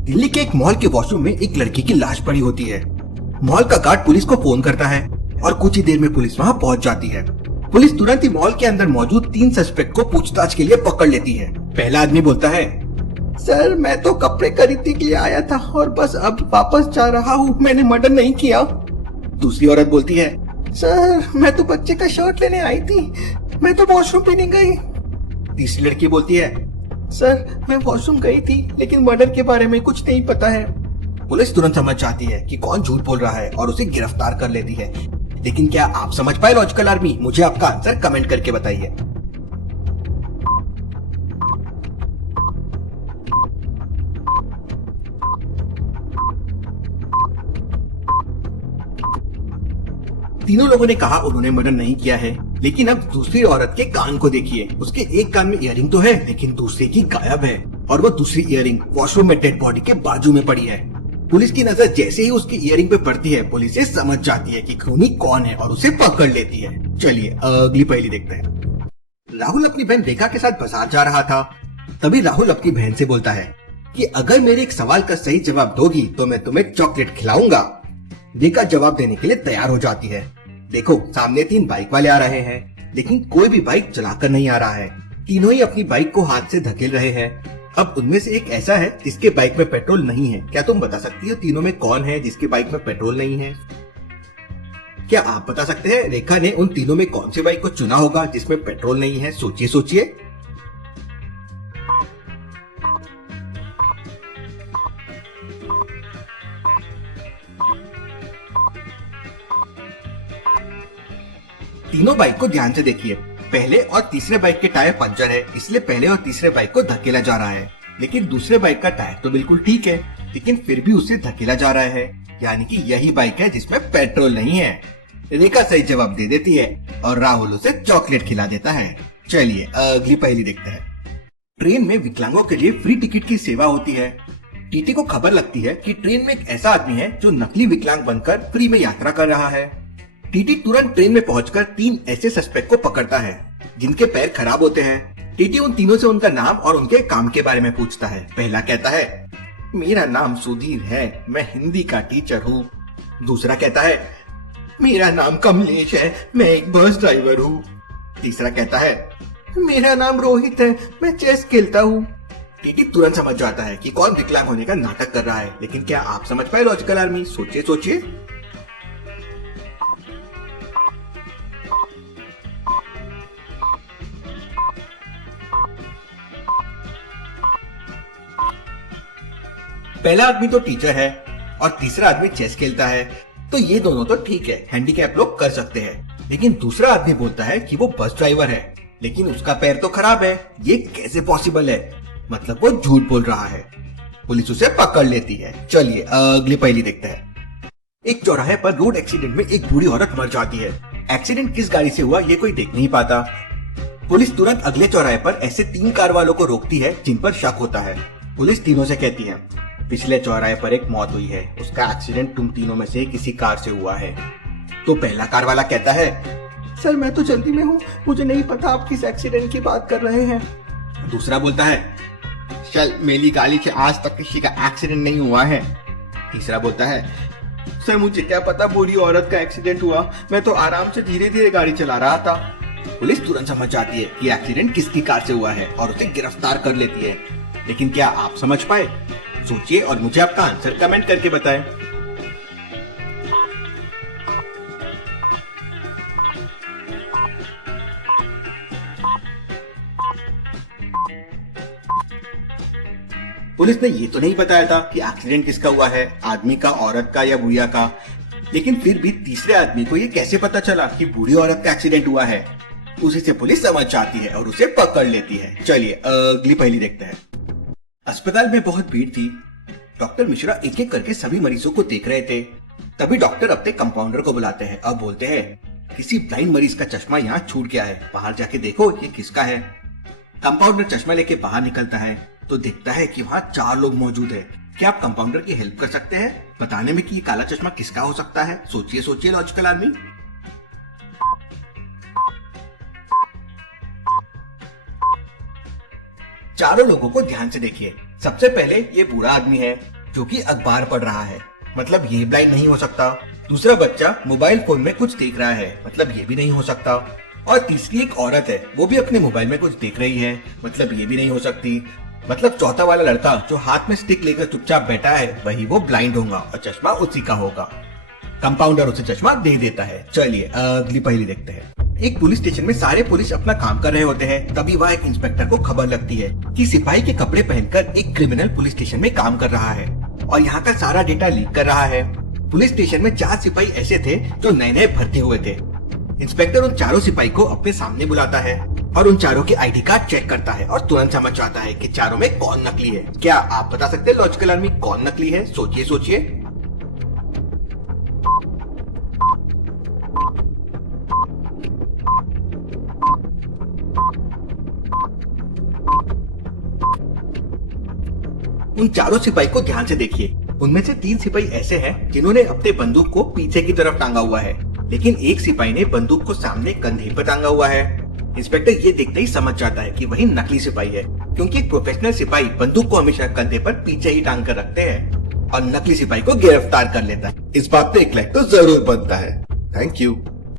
दिल्ली के एक मॉल के वॉशरूम में एक लड़की की लाश पड़ी होती है। मॉल का गार्ड पुलिस को फोन करता है और कुछ ही देर में पुलिस वहां पहुंच जाती है। पुलिस तुरंत ही मॉल के अंदर मौजूद 3 सस्पेक्ट को पूछताछ के लिए पकड़ लेती है। पहला आदमी बोलता है, सर मैं तो कपड़े खरीदने के लिए आया था और बस अब वापस जा रहा हूँ, मैंने मर्डर नहीं किया। दूसरी औरत बोलती है, सर मैं तो बच्चे का शर्ट लेने आई थी, मैं तो वॉशरूम भी नहीं गई। तीसरी लड़की बोलती है, सर मैं वॉशरूम गई थी लेकिन मर्डर के बारे में कुछ नहीं पता है। पुलिस तुरंत समझ जाती है कि कौन झूठ बोल रहा है और उसे गिरफ्तार कर लेती है। लेकिन क्या आप समझ पाए लॉजिकल आर्मी? मुझे आपका आंसर कमेंट करके बताइए। तीनों लोगों ने कहा उन्होंने मर्डर नहीं किया है, लेकिन अब दूसरी औरत के कान को देखिए। उसके एक कान में इयररिंग तो है लेकिन दूसरे की गायब है और वो दूसरी इयररिंग वॉशरूम में डेड बॉडी के बाजू में पड़ी है। पुलिस की नजर जैसे ही उसकी इयररिंग पे पड़ती है, पुलिस ये समझ जाती है कि खूनी कौन है और उसे पकड़ लेती है। चलिए अगली पहेली देखते हैं। राहुल अपनी बहन रेखा के साथ बाजार जा रहा था। तभी राहुल अपनी बहन से बोलता है कि अगर मेरे एक सवाल का सही जवाब दोगी तो मैं तुम्हें चॉकलेट खिलाऊंगा। रेखा जवाब देने के लिए तैयार हो जाती है। देखो सामने 3 बाइक वाले आ रहे हैं, लेकिन कोई भी बाइक चलाकर नहीं आ रहा है। तीनों ही अपनी बाइक को हाथ से धकेल रहे हैं। अब उनमें से एक ऐसा है जिसके बाइक में पेट्रोल नहीं है। क्या तुम बता सकती हो तीनों में कौन है जिसके बाइक में पेट्रोल नहीं है? क्या आप बता सकते हैं रेखा ने उन तीनों में कौन सी बाइक को चुना होगा जिसमें पेट्रोल नहीं है? सोचिए सोचिए। तीनों बाइक को ध्यान से देखिए। पहले और तीसरे बाइक के टायर पंचर है, इसलिए पहले और तीसरे बाइक को धकेला जा रहा है। लेकिन दूसरे बाइक का टायर तो बिल्कुल ठीक है, लेकिन फिर भी उसे धकेला जा रहा है, यानी कि यही बाइक है जिसमें पेट्रोल नहीं है। रेखा सही जवाब दे देती है और राहुल उसे चॉकलेट खिला देता है। चलिए अगली पहेली देखते हैं। ट्रेन में विकलांगों के लिए फ्री टिकट की सेवा होती है। टीटी को खबर लगती है कि ट्रेन में एक ऐसा आदमी है जो नकली विकलांग बनकर फ्री में यात्रा कर रहा है। टीटी तुरंत ट्रेन में पहुंचकर 3 ऐसे सस्पेक्ट को पकड़ता है जिनके पैर खराब होते हैं। टीटी उन तीनों से उनका नाम और उनके काम के बारे में पूछता है। पहला कहता है, मेरा नाम सुधीर है, मैं हिंदी का टीचर हूँ। दूसरा कहता है, मेरा नाम कमलेश है, मैं एक बस ड्राइवर हूँ। तीसरा कहता है, मेरा नाम रोहित है, मैं चेस खेलता हूँ। टीटी तुरंत समझ जाता है कि कौन विकलांग होने का नाटक कर रहा है। लेकिन क्या आप समझ पाए लॉजिकल आर्मी? सोचिए सोचिए। पहला आदमी तो टीचर है और तीसरा आदमी चेस खेलता है, तो ये दोनों तो ठीक है, हैंडीकैप लोग कर सकते हैं। लेकिन दूसरा आदमी बोलता है कि वो बस ड्राइवर है, लेकिन उसका पैर तो खराब है। ये कैसे पॉसिबल है? मतलब वो झूठ बोल रहा है। पुलिस उसे पकड़ लेती है। चलिए अगली पहेली देखते हैं। एक चौराहे पर रोड एक्सीडेंट में एक बूढ़ी औरत मर जाती है। एक्सीडेंट किस गाड़ी से हुआ ये कोई देख नहीं पाता। पुलिस तुरंत अगले चौराहे पर ऐसे 3 कार वालों को रोकती है जिन पर शक होता है। पुलिस तीनों से कहती है, पिछले चौराहे पर एक मौत हुई है, उसका एक्सीडेंट तुम तीनों में से किसी कार से हुआ है। तो पहला कार वाला कहता है, सर मैं तो जल्दी में हूँ, मुझे नहीं पता आप किस एक्सीडेंट की बात कर रहे हैं। दूसरा बोलता है, सर मेरी गाड़ी से आज तक किसी का एक्सीडेंट नहीं हुआ है। तीसरा बोलता है, सर मुझे क्या पता बूढ़ी औरत का एक्सीडेंट हुआ, मैं तो आराम से धीरे धीरे गाड़ी चला रहा था। पुलिस तुरंत समझ जाती है कि एक्सीडेंट किसकी कार से हुआ है और उसे गिरफ्तार कर लेती है। लेकिन क्या आप समझ पाए? सोचिए और मुझे आपका आंसर कमेंट करके बताएं। पुलिस ने ये तो नहीं बताया था कि एक्सीडेंट किसका हुआ है, आदमी का, औरत का या बुढ़िया का। लेकिन फिर भी तीसरे आदमी को ये कैसे पता चला कि बूढ़ी औरत का एक्सीडेंट हुआ है? उसी से पुलिस समझ जाती है और उसे पकड़ लेती है। चलिए अगली पहेली देखते हैं। अस्पताल में बहुत भीड़ थी। डॉक्टर मिश्रा एक एक करके सभी मरीजों को देख रहे थे। तभी डॉक्टर अपने कंपाउंडर को बुलाते हैं और बोलते हैं, किसी ब्लाइंड मरीज का चश्मा यहाँ छूट गया है, बाहर जाके देखो ये किसका है। कंपाउंडर चश्मा लेके बाहर निकलता है तो देखता है कि वहाँ 4 लोग मौजूद है। क्या आप कंपाउंडर की हेल्प कर सकते हैं बताने में कि ये काला चश्मा किसका हो सकता है? सोचिए सोचिए लॉजिकल आर्मी। चारों लोगों को ध्यान से देखिए। सबसे पहले ये बूढ़ा आदमी है जो कि अखबार पढ़ रहा है, मतलब ये ब्लाइंड नहीं हो सकता। दूसरा बच्चा मोबाइल फोन में कुछ देख रहा है, मतलब ये भी नहीं हो सकता। और तीसरी एक औरत है, वो भी अपने मोबाइल में कुछ देख रही है, मतलब ये भी नहीं हो सकती। मतलब चौथा वाला लड़का जो हाथ में स्टिक लेकर चुपचाप बैठा है, वही वो ब्लाइंड होगा और चश्मा उसी का होगा। कंपाउंडर उसे चश्मा दे देता है। चलिए अगली पहेली देखते हैं। एक पुलिस स्टेशन में सारे पुलिस अपना काम कर रहे होते हैं। तभी वहाँ एक इंस्पेक्टर को खबर लगती है कि सिपाही के कपड़े पहनकर एक क्रिमिनल पुलिस स्टेशन में काम कर रहा है और यहाँ का सारा डेटा लीक कर रहा है। पुलिस स्टेशन में 4 सिपाही ऐसे थे जो नए नए भर्ती हुए थे। इंस्पेक्टर उन चारों सिपाही को अपने सामने बुलाता है और उन चारों के आईडी कार्ड चेक करता है और तुरंत समझ जाता है कि चारों में कौन नकली है। क्या आप बता सकते हैं लॉजिकल आर्मी कौन नकली है? सोचिए सोचिए। उन चारों सिपाही को ध्यान से देखिए। उनमें से 3 सिपाही ऐसे हैं जिन्होंने अपने बंदूक को पीछे की तरफ टांगा हुआ है, लेकिन एक सिपाही ने बंदूक को सामने कंधे पर टांगा हुआ है। इंस्पेक्टर ये देखते ही समझ जाता है कि वही नकली सिपाही है, क्योंकि एक प्रोफेशनल सिपाही बंदूक को हमेशा कंधे पर पीछे ही टांग कर रखते हैं और नकली सिपाही को गिरफ्तार कर लेता है। इस बात पे एक लाइक तो जरूर बनता है। Thank you.